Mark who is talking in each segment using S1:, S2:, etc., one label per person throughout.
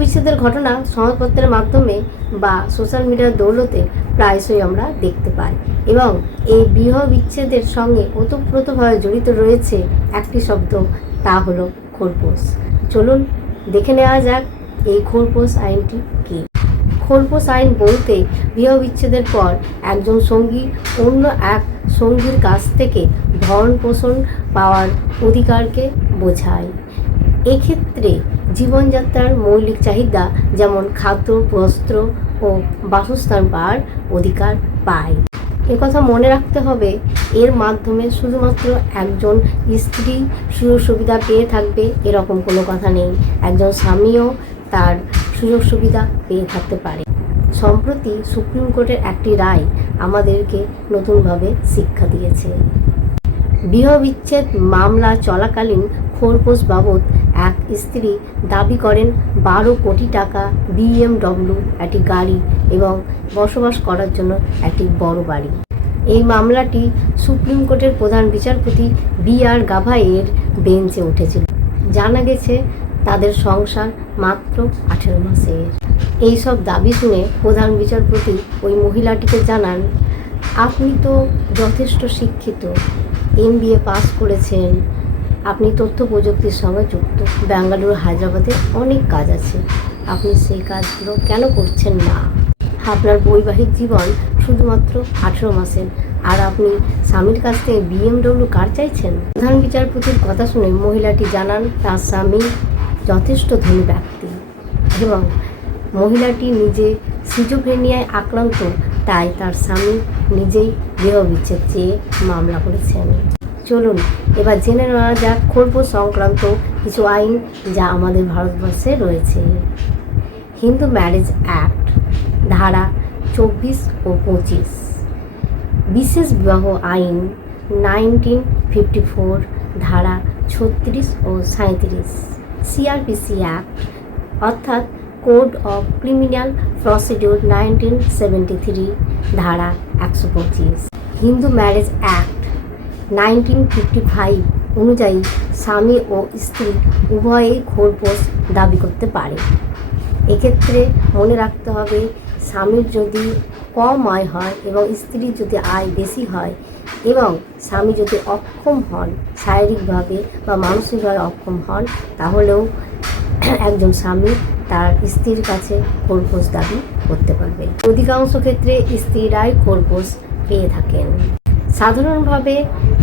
S1: বিচ্ছেদের ঘটনা সংবাদপত্রের মাধ্যমে বা সোশ্যাল মিডিয়ার দৌলতে প্রায়শই আমরা দেখতে পাই এবং এই বিবাহ বিচ্ছেদের সঙ্গে ওতপ্রোতভাবে জড়িত রয়েছে একটি শব্দ, তা হলো খোরপোশ। চলুন দেখে নেওয়া যাক এই খোরপোশ আইনটি কী। খোরপোশ আইন বলতে বিবাহ বিচ্ছেদের পর একজন সঙ্গী অন্য এক সঙ্গীর কাছ থেকে ভরণ পোষণ পাওয়ার অধিকারকে বোঝায়। এক্ষেত্রে জীবনযাত্রার মৌলিক চাহিদা যেমন খাদ্য, বস্ত্র ও বাসস্থান পাওয়ার অধিকার পায়। একথা মনে রাখতে হবে, এর মাধ্যমে শুধুমাত্র একজন স্ত্রী সুযোগ সুবিধা পেয়ে থাকবে এরকম কোনো কথা নেই। একজন স্বামীও তার সুযোগ সুবিধা পেয়ে থাকতে পারে। সম্প্রতি সুপ্রিম কোর্টের একটি রায় আমাদেরকে নতুনভাবে শিক্ষা দিয়েছে। বিবাহ বিচ্ছেদ মামলা চলাকালীন খোরপোশ বাবদ এক স্ত্রী দাবি করেন, বারো কোটি টাকা বিএমডব্লিউ একটি গাড়ি এবং বসবাস করার জন্য একটি বড় বাড়ি। এই মামলাটি সুপ্রিম কোর্টের প্রধান বিচারপতি বি আর গাভাইয়ের বেঞ্চে উঠেছিল। জানা গেছে, তাদের সংসার মাত্র আঠেরো মাসের। এইসব দাবি শুনে প্রধান বিচারপতি ওই মহিলাটিকে জানান, আপনি তো যথেষ্ট শিক্ষিত। এম বি এ পাস করেছেন। আপনি তথ্য প্রযুক্তির সঙ্গে যুক্ত। ব্যাঙ্গালুরু, হায়দ্রাবাদে অনেক কাজ আছে। আপনি সেই কাজগুলো কেন করছেন না? আপনার বৈবাহিক জীবন শুধুমাত্র আঠেরো মাসের। আর আপনি স্বামীর কাছ থেকে বিএমডব্লিউ কার চাইছেন? প্রধান বিচারপতির কথা শুনে মহিলাটি জানান, তার স্বামী যথেষ্ট ধনী ব্যক্তি এবং মহিলাটি নিজে সিজোফ্রেনিয়ায় আক্রান্ত, তাই তার স্বামী নিজেই দেহ বিচ্ছেদ চেয়ে মামলা করেছেন। চলুন, এবার জেনে নেওয়া যাক খোরপো সংক্রান্ত কিছু আইন যা আমাদের ভারতবর্ষে রয়েছে। হিন্দু ম্যারেজ অ্যাক্ট, ধারা চব্বিশ ও পঁচিশ। বিশেষ বিবাহ আইন, নাইনটিন ফিফটি ফোর, ধারা ছত্রিশ ও সাঁত্রিশ সিআরপিসি অ্যাক্ট, অর্থাৎ code of criminal procedure nineteen seventy three, ধারা একশো পঁচিশ। Hindu marriage act nineteen fifty five অনুযায়ী স্বামী ও স্ত্রী উভয়েই খোরপোশ দাবি করতে পারে। এক্ষেত্রে মনে রাখতে হবে, স্বামীর যদি কম আয় হয় এবং স্ত্রীর যদি আয় বেশি হয় এবং স্বামী যদি অক্ষম হন, শারীরিকভাবে বা মানসিকভাবে অক্ষম হন, তাহলেও একজন স্বামী তার স্ত্রীর কাছে খোরপোশ দাবি করতে পারবে। অধিকাংশ ক্ষেত্রে স্ত্রীরাই খোরপোশ পেয়ে থাকেন। সাধারণভাবে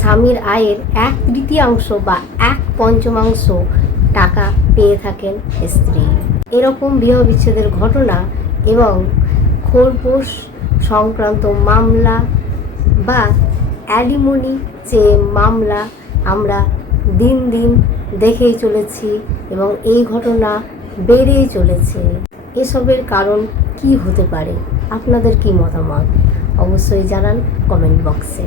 S1: স্বামীর আয়ের এক তৃতীয়াংশ বা এক পঞ্চমাংশ টাকা পেয়ে থাকেন স্ত্রী। এরকম বিবাহ বিচ্ছেদের ঘটনা এবং খোরপোশ সংক্রান্ত মামলা বা অ্যালিমনি যে মামলা আমরা দিন দিন দেখেই চলেছি এবং এই ঘটনা বেড়েই চলেছে। এসবের কারণ কি হতে পারে? আপনাদের কি মতামত? অবশ্যই জানান কমেন্ট বক্সে।